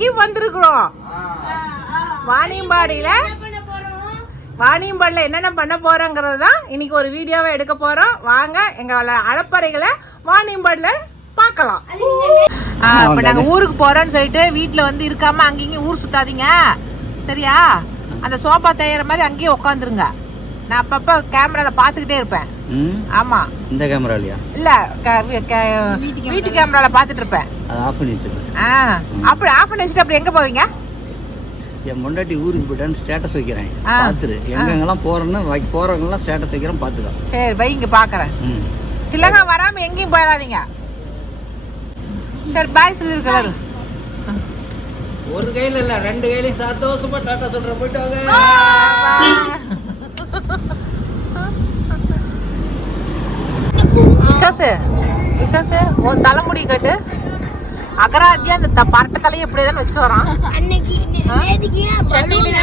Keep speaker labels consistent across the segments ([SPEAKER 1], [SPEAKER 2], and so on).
[SPEAKER 1] இன்னைக்கு வந்திருக்கிறோம். வாணியம்பாடியில வாணியம்பாடியில் என்னென்ன பண்ண போறோங்கிறது தான் இன்னைக்கு ஒரு வீடியோவை எடுக்க போறோம். வாங்க எங்களோட அலப்பறைகளை வாணியம்பாடியில் பார்க்கலாம். இப்போ நாங்கள் ஊருக்கு போறோம்னு சொல்லிட்டு வீட்டில் வந்து இருக்காம அங்கேயும் ஊர் சுத்தாதீங்க. சரியா? அந்த சோஃபா தேயிற மாதிரி அங்கேயே உட்காந்துருங்க நான் அப்பப்போ கேமராவில் பார்த்துக்கிட்டே இருப்பேன். ஆமா.
[SPEAKER 2] இந்த கேமராலையா?
[SPEAKER 1] இல்ல வீட்டு கேமரால பாத்துட்டு இருப்பேன்
[SPEAKER 2] அது ஆஃப் பண்ணி வச்சிருக்கு
[SPEAKER 1] ஆ, அப்படி ஆஃப் பண்ணி வச்சுட்டு அப்படி எங்க போவீங்க?
[SPEAKER 2] என் முண்டாட்டி ஊருக்கு போயிட்டான்னு ஸ்டேட்டஸ் வைக்கிறேன். பார்த்துரு எங்கெங்கெல்லாம் போறேன்னு வை போறவங்கெல்லாம் ஸ்டேட்டஸ் வைக்கிறேன் பார்த்துக்க
[SPEAKER 1] சரி வை இங்க பாக்குறேன்.
[SPEAKER 2] ம்.
[SPEAKER 1] திலங்கா வராம எங்கேயும் போயிடாதீங்க. சரி பாய் சொல்லிருக்கலாம்
[SPEAKER 2] ஒரு கையில இல்ல ரெண்டு கையிலையும் சந்தோஷமா டாட்டா சொல்ற போயிட்டு வாங்க.
[SPEAKER 1] விகாசு விகாசு உன் தலைமுடி கட்டு அகராத்தியா அந்த பரட்ட தலையை இப்படியே தான் வச்சுட்டு வரான்
[SPEAKER 3] அன்னைக்கு
[SPEAKER 1] சென்னையில.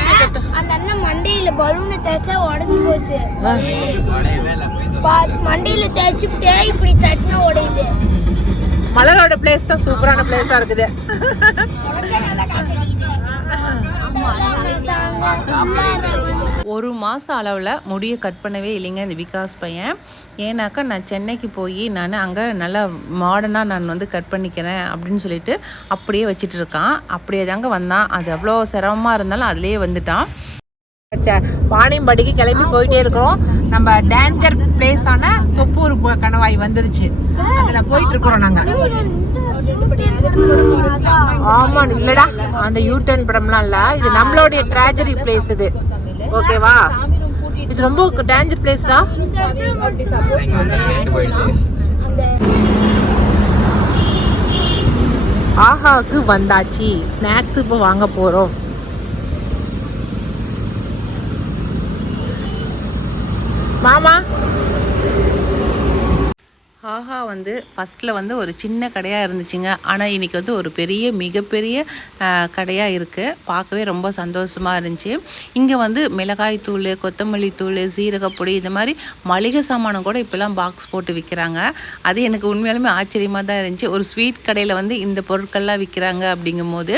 [SPEAKER 3] அந்த அண்ணன் மண்டையில பலூனை தேய்ச்சா உடைஞ்சு போச்சு மண்டையில தேய்ச்சுக்கிட்டே இப்படி தட்டினா உடையுது
[SPEAKER 1] மலரோட பிளேஸ் தான் சூப்பரான பிளேஸா இருக்குது
[SPEAKER 4] ஒரு மாதம் அளவில் முடியை கட் பண்ணவே இல்லைங்க இந்த விகாஸ் பையன். ஏன்னாக்கா நான் சென்னைக்கு போய் நான் அங்கே நல்லா மாடர்னாக நான் வந்து கட் பண்ணிக்கிறேன் அப்படின்னு சொல்லிட்டு அப்படியே வச்சுட்டு இருக்கான். அப்படியே தாங்க வந்தான். அது அவ்வளோ சிரமமாக இருந்தாலும் அதுலேயே வந்துட்டான்.
[SPEAKER 1] ச- வாணியம்பாடிக்கு கிளம்பி போயிட்டே இருக்கிறோம். நம்ம டேஞ்சர் பிளேஸ் ஆன தொப்பூர் கணவாய் வந்துருச்சு. அதில் போயிட்டு இருக்கிறோம் நாங்கள் ஆமா இல்லடா அந்த யூ டர்ன் படம்லாம் இல்ல. இது நம்மளுடைய ட்ராஜடி பிளேஸ் இது. ஓகேவா இது ரொம்ப டேஞ்சர் பிளேஸ்டா ஆஹாக்கு வந்தாச்சு. ஸ்நாக்ஸ் இப்போ வாங்க போறோம். மாமா
[SPEAKER 4] ஹாஹா வந்து ஃபஸ்ட்டில் வந்து ஒரு சின்ன கடையாக இருந்துச்சுங்க. ஆனால் இன்றைக்கி வந்து ஒரு பெரிய மிகப்பெரிய கடையாக இருக்குது பார்க்கவே ரொம்ப சந்தோஷமாக இருந்துச்சு. இங்கே வந்து மிளகாய் தூள் கொத்தமல்லி தூள் சீரகப்பொடி இந்த மாதிரி மளிகை சாமானம் கூட இப்போல்லாம் பாக்ஸ் போட்டு விற்கிறாங்க அது எனக்கு உண்மையாலுமே ஆச்சரியமாக தான் இருந்துச்சு. ஒரு ஸ்வீட் கடையில் வந்து இந்த பொருட்கள்லாம் விற்கிறாங்க அப்படிங்கும்போது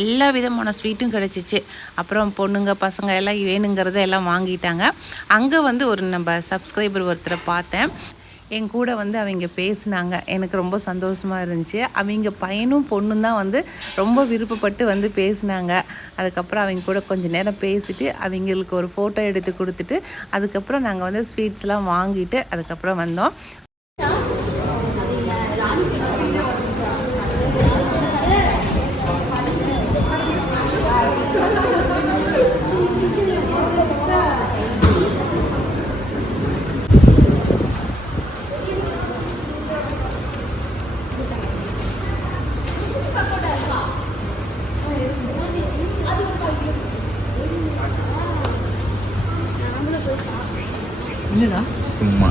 [SPEAKER 4] எல்லா விதமான ஸ்வீட்டும் கிடச்சிச்சு. அப்புறம் பொண்ணுங்க பசங்க எல்லாம் வேணுங்கிறத எல்லாம் வாங்கிட்டாங்க. அங்கே வந்து ஒரு நம்ம சப்ஸ்கிரைபர் ஒருத்தரை பார்த்தேன். என் கூட வந்து அவங்க பேசினாங்க. எனக்கு ரொம்ப சந்தோஷமாக இருந்துச்சு. அவங்க பையனும் பொண்ணும் தான் வந்து ரொம்ப விருப்பப்பட்டு வந்து பேசினாங்க. அதுக்கப்புறம் அவங்க கூட கொஞ்ச நேரம் பேசிட்டு அவங்களுக்கு ஒரு ஃபோட்டோ எடுத்து கொடுத்துட்டு அதுக்கப்புறம் நாங்கள் வந்து ஸ்வீட்ஸ்லாம் வாங்கிட்டு அதுக்கப்புறம் வந்தோம்
[SPEAKER 1] இல்லடா
[SPEAKER 2] சும்மா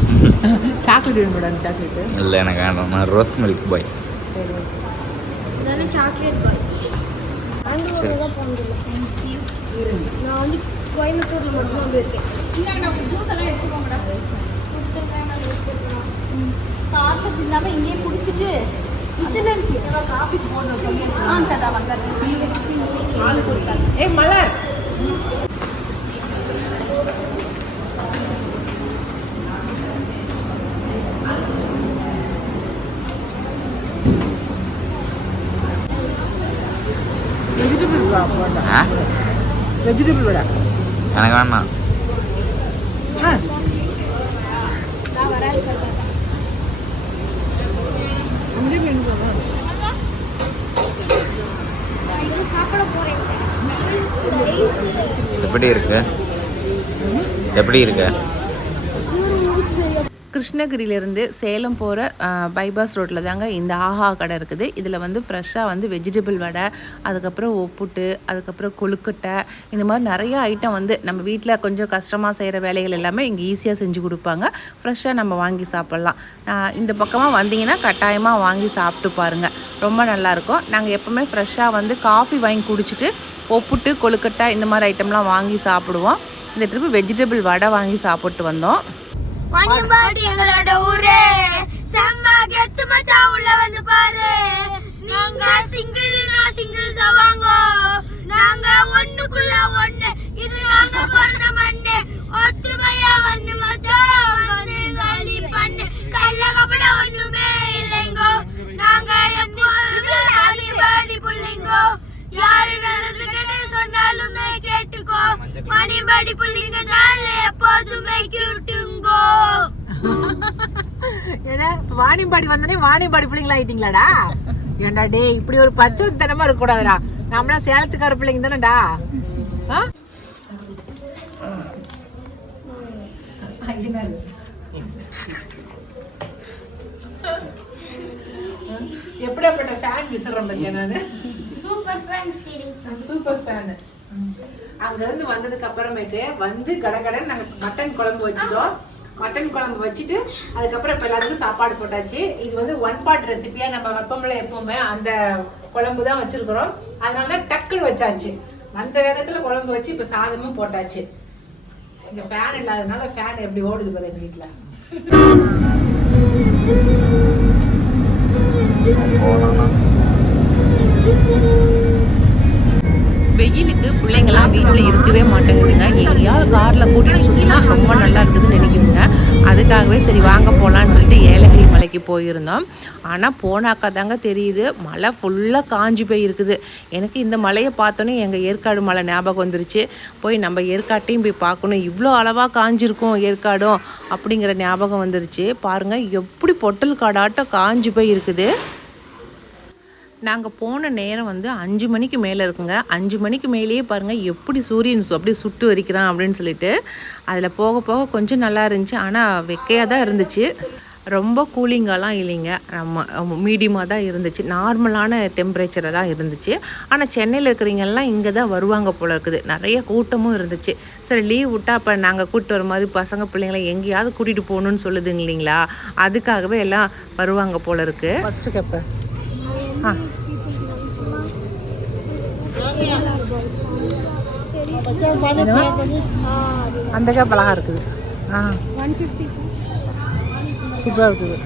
[SPEAKER 1] சாக்லேட் வேணும் சாக்லேட்
[SPEAKER 2] இல்லை எனக்கு வேண்டாம். நான் rose milk boy
[SPEAKER 3] chocolate boy நான் வந்து கோயம்புத்தூர்ல மட்டும் தான் போயிருக்கேன்
[SPEAKER 5] கார்ல சிந்தாம இங்கேயே குடிச்சிட்டு
[SPEAKER 1] ஏ மலர் வெஜிடபிள்
[SPEAKER 2] ஆ
[SPEAKER 1] வெஜிடபிள் வடை.
[SPEAKER 2] எனக்கு வேணாம் எப்படி இருக்கு? எப்படி இருக்கு?
[SPEAKER 4] கிருஷ்ணகிரியிலேருந்து சேலம் போகிற பைபாஸ் ரோட்டில் தாங்க இந்த ஆஹா கடை இருக்குது. இதில் வந்து ஃப்ரெஷ்ஷாக வந்து வெஜிடபிள் வடை அதுக்கப்புறம் ஒப்புட்டு அதுக்கப்புறம் கொழுக்கட்டை இந்த மாதிரி நிறைய ஐட்டம் வந்து நம்ம வீட்டில் கொஞ்சம் கஷ்டமாக செய்கிற வேலைகள் எல்லாமே இங்கே ஈஸியாக செஞ்சு கொடுப்பாங்க. ஃப்ரெஷ்ஷாக நம்ம வாங்கி சாப்பிட்லாம். இந்த பக்கமாக வந்தீங்கன்னா கட்டாயமாக வாங்கி சாப்பிட்டு பாருங்கள் ரொம்ப நல்லாயிருக்கும் நாங்கள் எப்போவுமே ஃப்ரெஷ்ஷாக வந்து காஃபி வாங்கி குடிச்சிட்டு ஒப்புட்டு கொழுக்கட்டை இந்த மாதிரி ஐட்டம்லாம் வாங்கி சாப்பிடுவோம். இந்த ட்ரிப்பு வெஜிடபிள் வடை வாங்கி சாப்பிட்டு வந்தோம்.
[SPEAKER 3] வாணியம்பாடி எங்களோட ஊரே. செம்ம கெத்து மச்சா உள்ள வந்து பாரு. நீங்க சிங்கிள் நான் சிங்கிள் சவாங்கோ
[SPEAKER 1] வாணிம்பாடி வந்தனே வாணிம்பாடி பிள்ளைங்களா ஆயிட்டீங்களாடா ஏண்டா டேய் இப்படி ஒரு பச்சை தனமா இருக்க கூடாதுடா நம்மளாம் சேலத்துக்கார பிள்ளைங்க தானேடா? எப்படியாப்பட்ட ஃபேன் விசிறேன் பத்தியா நானு?
[SPEAKER 3] சூப்பர் ஃபேன்
[SPEAKER 1] சூப்பர் ஃபேன் அங்க இருந்து வந்ததுக்கு அப்புறமேட்டு வந்து கடகடன் நாங்க மட்டன் குழம்பு வச்சுட்டோம். மட்டன் குழம்பு வச்சுட்டு அதுக்கப்புறம் இப்போ எல்லாத்துக்கும் சாப்பாடு போட்டாச்சு. இது வந்து ஒன் பார்ட் ரெசிபியாக நம்ம வெப்பமில்ல எப்போவுமே அந்த குழம்பு தான் வச்சுருக்குறோம். அதனால டக்குன்னு வச்சாச்சு. வந்த வேகத்தில் குழம்பு வச்சு இப்போ சாதமும் போட்டாச்சு. இங்கே ஃபேன் இல்லாதனால ஃபேன் எப்படி ஓடுது பாரு வீட்டில் வீட்டுல
[SPEAKER 4] வெயிலுக்கு பிள்ளைங்களாம் வீட்டில் இருக்கவே மாட்டேங்குதுங்க. எங்கேயாவது காரில் கூட்டிகிட்டு சுற்றினா ரொம்ப நல்லா இருக்குதுன்னு நினைக்குதுங்க. அதுக்காகவே சரி வாங்க போகலான்னு சொல்லிட்டு ஏலகிரி மலைக்கு போயிருந்தோம். ஆனால் போனாக்கா தாங்க தெரியுது மலை ஃபுல்லாக காஞ்சி போய் இருக்குது எனக்கு இந்த மலையை பார்த்தோன்னே எங்கள் ஏற்காடு மலை ஞாபகம் வந்துருச்சு. போய் நம்ம ஏற்காட்டையும் போய் பார்க்கணும். இவ்வளோ அளவாக காஞ்சிருக்கும் ஏற்காடும் அப்படிங்கிற ஞாபகம் வந்துருச்சு. பாருங்கள் எப்படி பொட்டல் காடாட்டம் காஞ்சி போய் இருக்குது நாங்கள் போன நேரம் வந்து அஞ்சு மணிக்கு மேலே இருக்குங்க. அஞ்சு மணிக்கு மேலேயே பாருங்கள் எப்படி சூரியன் சு- அப்படியே சுட்டு வரிக்கிறான் அப்படின்னு சொல்லிட்டு அதில் போக போக கொஞ்சம் நல்லா இருந்துச்சு. ஆனால் வெக்கையாக தான் இருந்துச்சு. ரொம்ப கூலிங்காலாம் இல்லைங்க. நம்ம மீடியமாக தான் இருந்துச்சு. நார்மலான டெம்பரேச்சரை தான் இருந்துச்சு. ஆனால் சென்னையில் இருக்கிறவங்கெல்லாம் இங்கே தான் வருவாங்க போல இருக்குது. நிறைய கூட்டமும் இருந்துச்சு. சரி லீவ் விட்டா அப்போ நாங்கள் கூப்பிட்டு வர மாதிரி பசங்க பிள்ளைங்களை எங்கேயாவது கூட்டிகிட்டு போகணுன்னு சொல்லுதுங்க இல்லைங்களா? அதுக்காகவே எல்லாம் வருவாங்க போல இருக்குது
[SPEAKER 1] ஃபஸ்ட்டு கேட்பேன் அந்த கேப் அழகா இருக்குது ஆ சூப்பராக இருக்குது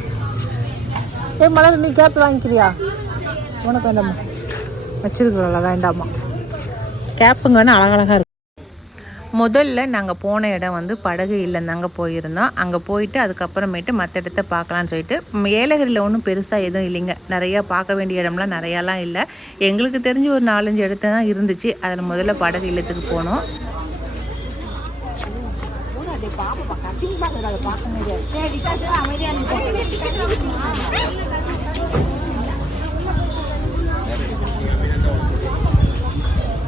[SPEAKER 1] ஏய் மலர் நீ கேப் வாங்கிக்கிறியா உனக்கு வேண்டாமா வச்சிருக்கிறோம்ல வேண்டாமா கேப்புங்க வேணா அழகழகா இருக்கு
[SPEAKER 4] முதல்ல நாங்கள் போன இடம் வந்து படகு இல்லைந்தாங்க போயிருந்தோம். அங்கே போயிட்டு அதுக்கப்புறமேட்டு மற்ற இடத்த பார்க்கலான்னு சொல்லிட்டு ஏலகிரியில் ஒன்றும் பெருசாக எதுவும் இல்லைங்க. நிறையா பார்க்க வேண்டிய இடம்லாம் நிறையாலாம் இல்லை. எங்களுக்கு தெரிஞ்சு ஒரு நாலஞ்சு இடத்த தான் இருந்துச்சு. அதில் முதல்ல படகு இல்லத்துக்கு போனோம்.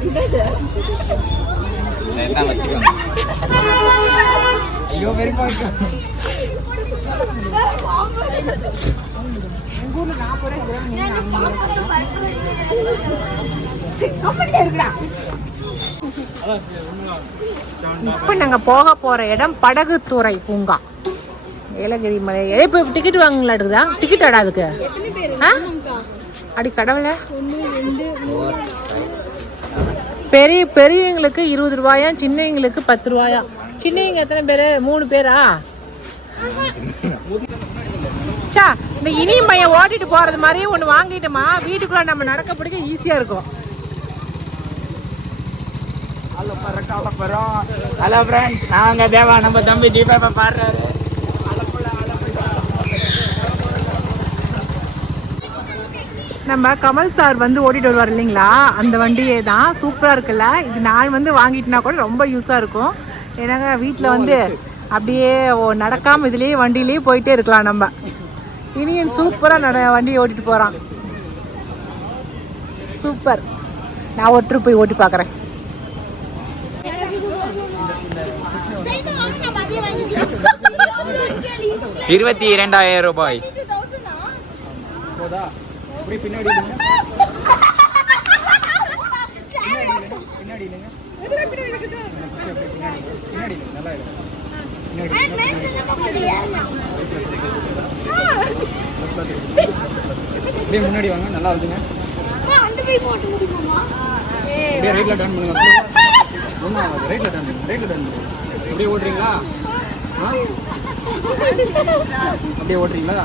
[SPEAKER 2] தான் வச்சுக்கோங்க. ஐயோ வெறுப்பா
[SPEAKER 1] இப்போ நாங்கள் போக போகிற இடம் படகுத்துறை பூங்கா. ஏலகிரி மலை. ஏ இப்போ டிக்கெட் வாங்கலாம் இருக்குதா டிக்கெட் ஆடா அதுக்கு. ஆ? அடி கடவுளே. பெரிய பெரியவங்களுக்கு இருபது ரூபாயா சின்னவங்களுக்கு பத்து ரூபாயா? சின்னவங்க எத்தனை பேர்? மூணு பேரா? சா இந்த இனிய பையன் ஓட்டிட்டு போறது மாதிரியே ஒன்று வாங்கிட்டோமா? வீட்டுக்குள்ள நம்ம நடக்க பிடிக்க ஈஸியா இருக்கும்.
[SPEAKER 2] ஹலோ ஃப்ரெண்ட்ஸ் நாங்க தேவா நம்ம தம்பி தீபா பாடுறாரு.
[SPEAKER 1] நம்ம கமல் சார் வந்து ஓட்டிட்டு வருவார் இல்லைங்களா? அந்த வண்டியே தான். சூப்பராக இருக்குல்ல? இது நான் வந்து வாங்கிட்டுனா கூட ரொம்ப யூஸாக இருக்கும். ஏன்னாங்க வீட்டில் வந்து அப்படியே ஓ- நடக்காம இதுலேயே வண்டியிலேயே போயிட்டே இருக்கலாம் நம்ம. இனியன் சூப்பராக நட வண்டியை ஓட்டிட்டு போகிறான் சூப்பர். நான் ஒரு trip போய் ஓட்டி பார்க்குறேன்
[SPEAKER 2] இருபத்தி இரண்டாயிரம் ரூபாய். இப்படி பின்னாடி இல்லைங்க பின்னாடி இல்லைங்க பின்னாடி இல்லைங்க நல்லா இல்லை அப்படியே முன்னாடி வாங்க நல்லா இருக்குங்க அப்படியே ரைட்ல டர்ன் பண்ணுங்க. ஒன்றும் ஆகாது ரைட்ல டர்ன் பண்ணுங்க ரைட்ல டர்ன் பண்ணுங்க அப்படியே ஓட்டுறீங்களா ஆ? அப்படியே ஓட்டுறீங்களா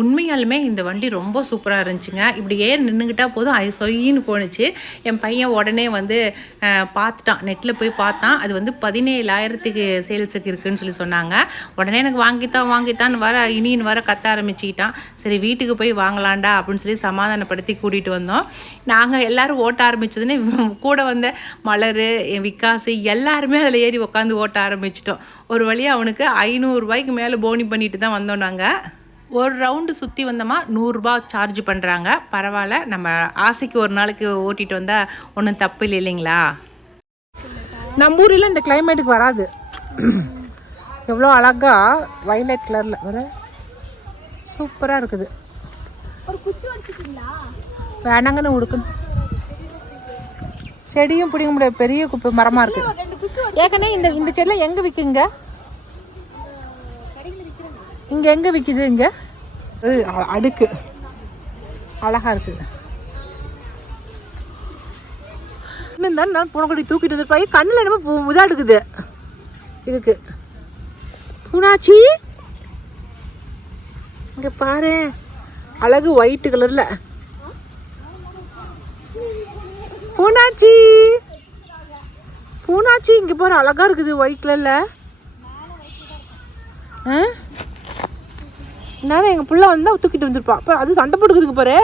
[SPEAKER 4] உண்மையாலுமே இந்த வண்டி ரொம்ப சூப்பராக இருந்துச்சுங்க. இப்படி ஏன் நின்றுக்கிட்டால் போதும். அது சொயின்னு போணுச்சு. என் பையன் உடனே வந்து பார்த்துட்டான். நெட்டில் போய் பார்த்தான். அது வந்து பதினேழாயிரத்துக்கு சேல்ஸுக்கு இருக்குதுன்னு சொல்லி சொன்னாங்க. உடனே எனக்கு வாங்கித்தான் வாங்கித்தான் வர இனின்னு வர கத்த ஆரம்பிச்சுக்கிட்டான். சரி வீட்டுக்கு போய் வாங்கலாம்டா அப்படின்னு சொல்லி சமாதானப்படுத்தி கூட்டிகிட்டு வந்தோம். நாங்கள் எல்லாரும் ஓட்ட ஆரம்பித்ததுன்னு கூட வந்த மலர் என் விகாஸ் எல்லாருமே அதில் ஏறி உட்காந்து ஓட்ட ஆரம்பிச்சிட்டோம். ஒரு வழியாக அவனுக்கு ஐநூறுரூவாய்க்கு மேலே போனி பண்ணிட்டு தான் வந்தோம் நாங்கள் ஒரு ரவுண்டு சுற்றி வந்தோமா நூறுரூபா சார்ஜ் பண்ணுறாங்க பரவாயில்ல நம்ம ஆசைக்கு ஒரு நாளைக்கு ஓட்டிகிட்டு வந்தால் ஒன்றும் தப்பு இல்லை இல்லைங்களா?
[SPEAKER 1] நம்ம ஊரில் இந்த கிளைமேட்டுக்கு வராது. எவ்வளோ அழகா வைலட் கலரில் வர? சூப்பராக இருக்குது.
[SPEAKER 3] ஒரு குச்சி வச்சுட்டீங்களா
[SPEAKER 1] வேணாங்கன்னு உடுக்கணும். செடியும் பிடிக்க முடியாது பெரிய குப்பை மரமாக இருக்குது. ஏற்கனவே இந்த இந்த செடியில் எங்கே விற்குங்க இங்கே எங்கே விற்கிது இங்கே? அடுக்கு. அழகா இருக்குது இன்னும் தான் நான் பூனைக்குடி தூக்கிட்டு வந்து போய் கண்ணில் என்னமோ பூ- இதா எடுக்குது இதுக்கு. பூனாச்சி? இங்கே பாரு. அழகு ஒயிட் கலரில் பூனாச்சி! பூனாச்சி இங்கே பாரு அழகா இருக்குது ஒயிட் கலரில் ஆ? நேரம் எங்கள் பிள்ளை வந்தால் தூக்கிட்டு வந்துருப்பான் அப்போ அது சண்டை போட்டுக்கிறதுக்கு பாரு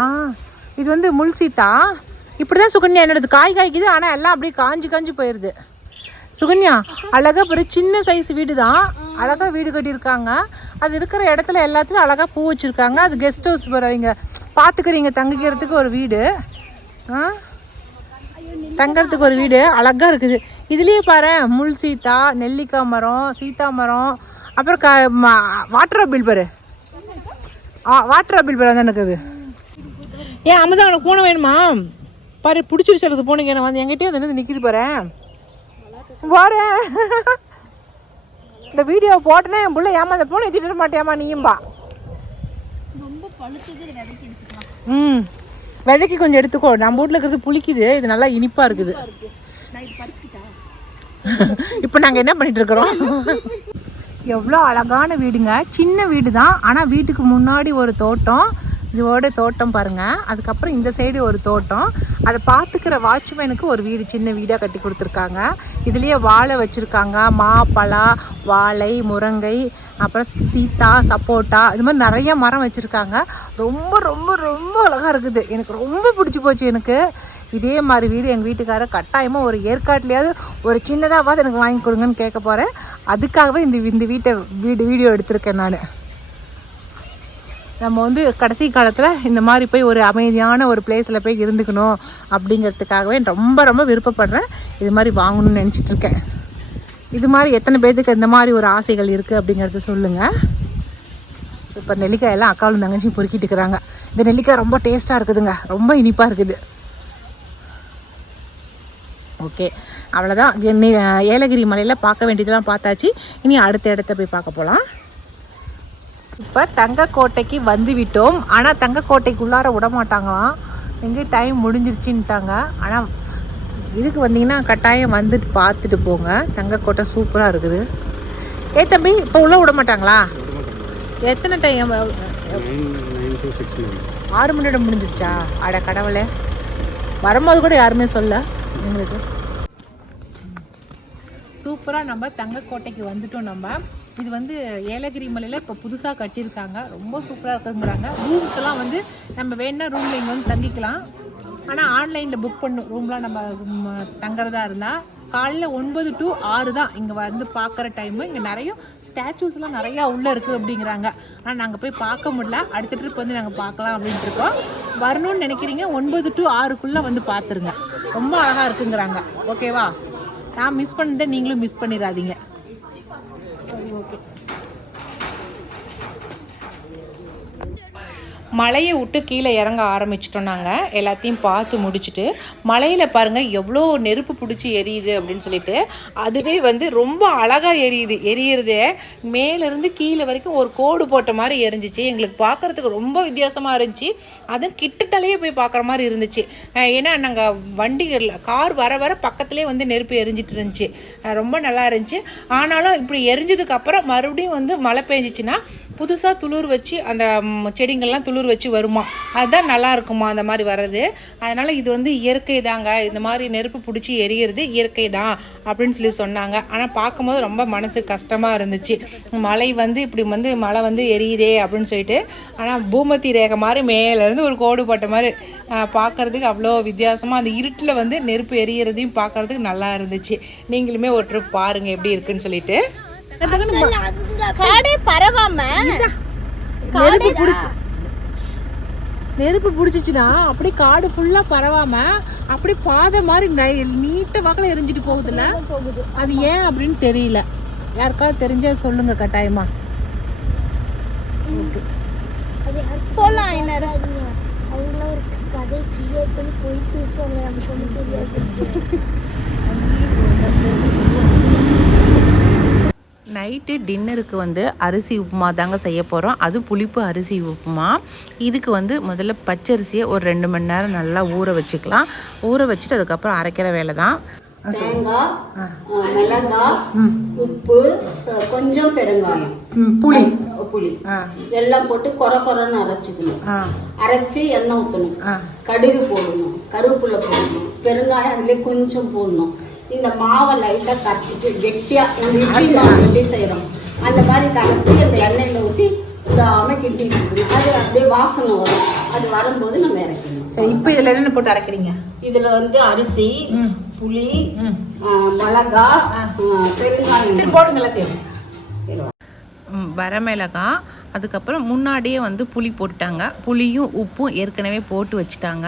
[SPEAKER 1] ஆ இது வந்து முள் சீத்தா. இப்படி தான் சுகன்யா என்னோடது காய் காய்க்குது. ஆனால் எல்லாம் அப்படியே காஞ்சி காஞ்சு போயிடுது சுகன்யா அழகா பெரிய சின்ன சைஸ் வீடு தான் அழகாக வீடு கட்டியிருக்காங்க. அது இருக்கிற இடத்துல எல்லாத்துலையும் அழகாக பூ வச்சுருக்காங்க. அது கெஸ்ட் ஹவுஸ் போகிறவங்க பார்த்துக்கிறீங்க தங்கிக்கிறதுக்கு ஒரு வீடு. ஆ? தங்கறதுக்கு ஒரு வீடு அழகா இருக்குது. இதுலயே பாரு முள் சீத்தா நெல்லிக்காய் மரம் சீத்தா மரம் அப்புறம் க வாட்டர் ஆப்பிள் பாரு. ஆ வாட்டர் ஆப்பிள் பாரு அதான் இருக்குது. ஏன் அமுதா உனக்கு பூனை வேணுமா? பாரு பிடிச்சிருச்சு எனக்கு பூனைக்கு. என்ன வந்து என்கிட்டயே வந்து நிற்கிது பாரு. பாரு. இந்த வீடியோ போட்டேன்னா என் பிள்ளை ஏமா அந்த பூனை திட்ட மாட்டியாமா நீயும்பா.
[SPEAKER 5] ரொம்ப பழுத்தது
[SPEAKER 1] ம். விதைக்கு கொஞ்சம் எடுத்துக்கோ. நம்ம வீட்டில் இருக்கிறது புளிக்குது. இது நல்லா இனிப்பாக இருக்குது. இப்போ நாங்கள் என்ன பண்ணிட்டு இருக்கிறோம்? எவ்வளோ அழகான வீடுங்க. சின்ன வீடு தான் ஆனால் வீட்டுக்கு முன்னாடி ஒரு தோட்டம். இதோட தோட்டம் பாருங்கள் அதுக்கப்புறம் இந்த சைடு ஒரு தோட்டம். அதை பார்த்துக்கிற வாட்ச்மேனுக்கு ஒரு வீடு சின்ன வீடாக கட்டி கொடுத்துருக்காங்க. இதுலேயே வாழை வச்சுருக்காங்க. மா பலா வாழை முருங்கை அப்புறம் சீத்தா சப்போட்டா இது மாதிரி நிறைய மரம் வச்சுருக்காங்க. ரொம்ப ரொம்ப ரொம்ப அழகாக இருக்குது. எனக்கு ரொம்ப பிடிச்சி போச்சு எனக்கு. இதே மாதிரி வீடு எங்கள் வீட்டுக்காரர் கட்டாயமாக ஒரு ஏற்காட்லையாவது ஒரு சின்னதாகவாது எனக்கு வாங்கி கொடுங்கன்னு கேட்க போகிறேன் அதுக்காகவே இந்த இந்த வீட்டை வீடு வீடியோ எடுத்திருக்கேன் நான். நம்ம வந்து கடைசி காலத்தில் இந்த மாதிரி போய் ஒரு அமைதியான ஒரு பிளேஸில் போய் இருந்துக்கணும் அப்படிங்கிறதுக்காகவே ரொம்ப ரொம்ப விருப்பப்படுறேன். இது மாதிரி வாங்கணும்னு நினச்சிட்டு இருக்கேன். இது மாதிரி எத்தனை பேர்த்துக்கு இந்த மாதிரி ஒரு ஆசைகள் இருக்குது அப்படிங்கிறத சொல்லுங்கள் இப்போ நெல்லிக்காய் எல்லாம் அக்காவும் தங்கச்சியும் பொறுக்கிட்டு இருக்கிறாங்க. இந்த நெல்லிக்காய் ரொம்ப டேஸ்ட்டாக இருக்குதுங்க. ரொம்ப இனிப்பாக இருக்குது. ஓகே அவ்வளோதான் ஏலகிரி மலையில் பார்க்க வேண்டியதெல்லாம் பார்த்தாச்சு. இனி அடுத்த இடத்த போய் பார்க்க போகலாம் இப்போ தங்கக்கோட்டைக்கு வந்து விட்டோம். ஆனால் தங்கக்கோட்டைக்குள்ளார விட மாட்டாங்களாம் எங்கே டைம் முடிஞ்சிருச்சுன்ட்டாங்க. ஆனால் இதுக்கு வந்தீங்கன்னா கட்டாயம் வந்துட்டு பார்த்துட்டு போங்க. தங்கக்கோட்டை சூப்பராக இருக்குது. ஏ தம்பி இப்போ உள்ளே விட மாட்டாங்களா? எத்தனை டைம் ஆறு மணி நேரம் முடிஞ்சிருச்சா? அட கடவுளே. வரும்போது கூட யாருமே சொல்ல எங்களுக்கு. சூப்பராக நம்ம தங்கக்கோட்டைக்கு வந்துட்டோம் நம்ம. இது வந்து ஏலகிரி மலையில் இப்போ புதுசாக கட்டியிருக்காங்க. ரொம்ப சூப்பராக இருக்குங்கிறாங்க. ரூம்ஸ் எல்லாம் வந்து நம்ம வேணால் ரூமில் இங்கே வந்து தங்கிக்கலாம். ஆனால் ஆன்லைனில் புக் பண்ணும் ரூம்லாம் நம்ம தங்குறதா இருந்தால் காலையில் ஒன்பது டு ஆறு தான் இங்கே வந்து பார்க்குற டைமு இங்கே நிறைய ஸ்டாச்சூஸ்லாம் நிறையா உள்ளே இருக்குது அப்படிங்கிறாங்க. ஆனால் நாங்கள் போய் பார்க்க முடியல. அடுத்த ட்ரிப் வந்து நாங்கள் பார்க்கலாம் அப்படின்ட்டு இருக்கோம். வரணும்னு நினைக்கிறீங்க. ஒன்பது டு ஆறுக்குள்ளே வந்து பார்த்துருங்க ரொம்ப அழகாக இருக்குங்கிறாங்க. ஓகேவா நான் மிஸ் பண்ணதை நீங்களும் மிஸ் பண்ணிடாதீங்க.
[SPEAKER 4] ಓಕೆ மலையை விட்டு கீழே இறங்க ஆரம்பிச்சிட்டோம் நாங்கள் எல்லாத்தையும் பார்த்து முடிச்சுட்டு மலையில் பாருங்கள் எவ்வளோ நெருப்பு பிடிச்சி எரியுது அப்படின்னு சொல்லிட்டு அதுவே வந்து ரொம்ப அழகாக எரியுது. எரியறது மேலேருந்து கீழே வரைக்கும் ஒரு கோடு போட்ட மாதிரி எரிஞ்சிச்சு. எங்களுக்கு பார்க்குறதுக்கு ரொம்ப வித்தியாசமாக இருந்துச்சு. அதுவும் கிட்டத்தலையே போய் பார்க்குற மாதிரி இருந்துச்சு. ஏன்னா நாங்கள் வண்டிகள் கார் வர வர பக்கத்துலேயே வந்து நெருப்பு எரிஞ்சிட்டு இருந்துச்சு. ரொம்ப நல்லா இருந்துச்சு. ஆனாலும் இப்படி எரிஞ்சதுக்கப்புறம் மறுபடியும் வந்து மழை பெஞ்சிச்சுன்னா புதுசாக துளிர் வச்சு அந்த செடிங்கள்லாம் துளிர் வச்சு வருமா? அதுதான் நல்லா இருக்குமா அந்த மாதிரி வர்றது. அதனால் இது வந்து இயற்கை தாங்க. இந்த மாதிரி நெருப்பு பிடிச்சி எரியறது இயற்கை தான் அப்படின்னு சொல்லி சொன்னாங்க. ஆனால் பார்க்கும்போது ரொம்ப மனசு கஷ்டமாக இருந்துச்சு. மழை வந்து இப்படி வந்து மழை வந்து எரியுதே அப்படின்னு சொல்லிட்டு. ஆனால் பூமத்தி ரேகை மாதிரி மேலேருந்து ஒரு கோடு போட்ட மாதிரி பார்க்கறதுக்கு அவ்வளோ வித்தியாசமாக அந்த இருட்டில் வந்து நெருப்பு எரியறதையும் பார்க்கறதுக்கு நல்லா இருந்துச்சு. நீங்களுமே ஒரு ட்ரிப் பாருங்கள் எப்படி இருக்குன்னு சொல்லிட்டு.
[SPEAKER 5] காடே பரவாம
[SPEAKER 1] நெருப்பு பிடிச்சி. நெருப்பு பிடிச்சிச்சுன்னா அப்படியே காடு ஃபுல்லா பரவாம அப்படியே பாதை மாதிரி நீட்ட வாக்கில் எரிஞ்சிட்டு போகுதுல்ல? அது ஏன் அப்படின்னு தெரியல. யாருக்காவது தெரிஞ்சா சொல்லுங்க கட்டாயமா.
[SPEAKER 3] அது யாருக்கு
[SPEAKER 5] போலாம் என்ன.
[SPEAKER 3] அவங்களாம் ஒரு கதை கிரியேட் பண்ணி போய் பேசுவாங்க. ஒன்றும் தெரியாது.
[SPEAKER 4] நைட்டு டின்னருக்கு வந்து அரிசி உப்புமா தாங்க செய்ய போகிறோம் அதுவும் புளிப்பு அரிசி உப்புமா. இதுக்கு வந்து முதல்ல பச்சரிசியை ஒரு ரெண்டு மணி நேரம் நல்லா ஊற வச்சுக்கலாம். ஊற வச்சுட்டு அதுக்கப்புறம் அரைக்கிற வேலை தான்.
[SPEAKER 6] தேங்காய் மிளகாய் உப்பு கொஞ்சம் பெருங்காயம்.
[SPEAKER 1] புளி.
[SPEAKER 6] புளி. எல்லாம் போட்டு கொர கொரன்னு அரைச்சிக்கணும். அரைச்சி எண்ணெய் ஊற்றணும் கடுகு போடணும். கருவேப்பிலை போடணும். பெருங்காயம் அதுலேயே கொஞ்சம் போடணும். இந்த மாவை லைட்டாக கரைச்சிட்டு கெட்டியாக நம்ம இட்லி மாவு எப்படி செய்கிறோம் அந்த மாதிரி கரைச்சி அந்த எண்ணெயில் ஊற்றி விடாமல் கிண்டிட்டு இருக்கணும். அது அப்படியே வாசனை வரும். அது வரும்போது நம்ம இறக்கணும்
[SPEAKER 1] சரி இப்போ இதில் என்னென்ன போட்டு அரைக்கிறீங்க?
[SPEAKER 6] இதுல வந்து அரிசி புளி ஆஹ், மிளகா ஆஹ், பெருங்காயம்.
[SPEAKER 1] சரி போடுங்க எல்லாத்தையும்.
[SPEAKER 4] வரமிளகாய் அதுக்கப்புறம் முன்னாடியே வந்து புளி போட்டுட்டாங்க. புளியும் உப்பும் ஏற்கனவே போட்டு வச்சுட்டாங்க.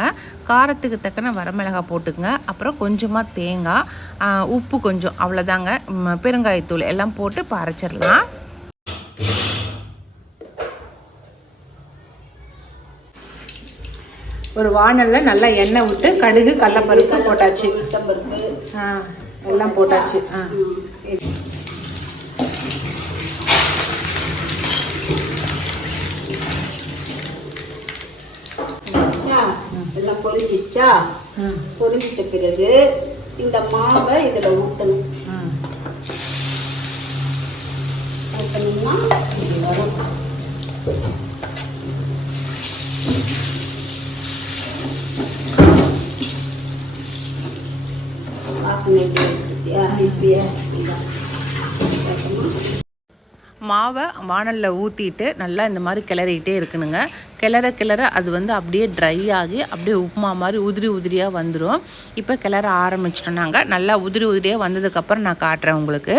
[SPEAKER 4] காரத்துக்கு தக்கன வரமிளகாய் போட்டுக்கங்க. அப்புறம் கொஞ்சமாக தேங்காய் உப்பு கொஞ்சம் அவ்வளோதாங்க. பெருங்காயத்தூள் எல்லாம் போட்டு இப்போ அரைச்சிடலாம்.
[SPEAKER 1] ஒரு வானல்ல நல்லா எண்ணெய் விட்டு கடுகு கடலப்பருப்பு போட்டாச்சு. ஆ எல்லாம் போட்டாச்சு. ஆ
[SPEAKER 6] வச்சா, எல்லாம் பொரிஞ்சிச்சா? பொரிஞ்சிட்ட பிறகு இந்த மாவை இதுல ஊற்றணும் ஊற்றணும்னா இது வரும். வாசனை இப்படியே இதான்.
[SPEAKER 4] மாவை வானலில் ஊற்றிட்டு நல்லா இந்த மாதிரி கிளறிக்கிட்டே இருக்கணுங்க. கிளற கிளற அது வந்து அப்படியே ட்ரை ஆகி அப்படியே உப்புமா மாதிரி உதிரி உதிரியாக வந்துடும் இப்போ கிளற ஆரம்பிச்சிட்டோம் நாங்கள் நல்லா உதிரி உதிரியாக வந்ததுக்கப்புறம் நான் காட்டுறேன் உங்களுக்கு.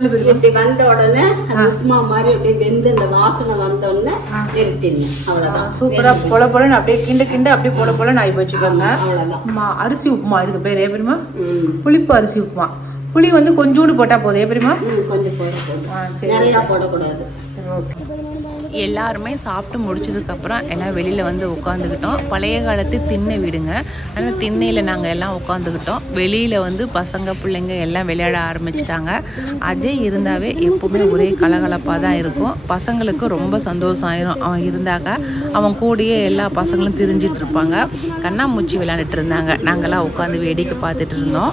[SPEAKER 6] இப்படி வந்த உடனே உப்புமா மாதிரி அப்படியே வெந்து இந்த வாசனை வந்த உடனே நிறுத்திடணும் அவ்வளவுதான்.
[SPEAKER 1] சூப்பரா பொல பொலன்னு அப்படியே கிண்டு கிண்டு அப்படியே பொல பொலன்னு ஆகி போச்சு பாருங்க.
[SPEAKER 6] அவ்வளவுதான்.
[SPEAKER 1] அம்மா, அரிசி உப்புமா இதுக்கு பேர்
[SPEAKER 6] ம்.
[SPEAKER 1] புளிப்பு அரிசி உப்புமா. புளி வந்து கொஞ்சோண்டு போட்டா போதும் ஏப்பரிமா
[SPEAKER 6] ம், கொஞ்சம் நிறைய போடக்கூடாது.
[SPEAKER 1] ஓகே.
[SPEAKER 4] எல்லாருமே சாப்பிட்டு முடிச்சதுக்கப்புறம் எல்லாம் வெளியில் வந்து உட்காந்துக்கிட்டோம் பழைய காலத்து திண்ணை வீடுங்க. ஆனால் திண்ணையில் நாங்கள் எல்லாம் உட்காந்துக்கிட்டோம் வெளியில் வந்து பசங்க பிள்ளைங்க எல்லாம் விளையாட ஆரம்பிச்சிட்டாங்க. அஜய் இருந்தாவே எப்போவுமே ஒரே கலகலப்பாக தான் இருக்கும். பசங்களுக்கு ரொம்ப சந்தோஷம் ஆயிரும் அவன் இருந்தாக்க அவன் கூடயே எல்லா பசங்களும் திரிஞ்சிட்டு இருப்பாங்க. கண்ணாமூச்சி விளையாண்டுட்டு இருந்தாங்க. நாங்கள்லாம் உட்காந்து வேடிக்கை பார்த்துட்டு இருந்தோம்.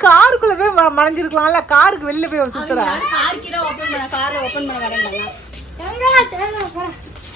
[SPEAKER 1] காருக்குள்ள போய் ம- மறைஞ்சிருக்கலாம்ல காருக்கு வெளியில போய் சுத்துறா.
[SPEAKER 5] கார் கீழே ஓப்பன் பண்ண காரை ஓப்பன் பண்ண வரேன்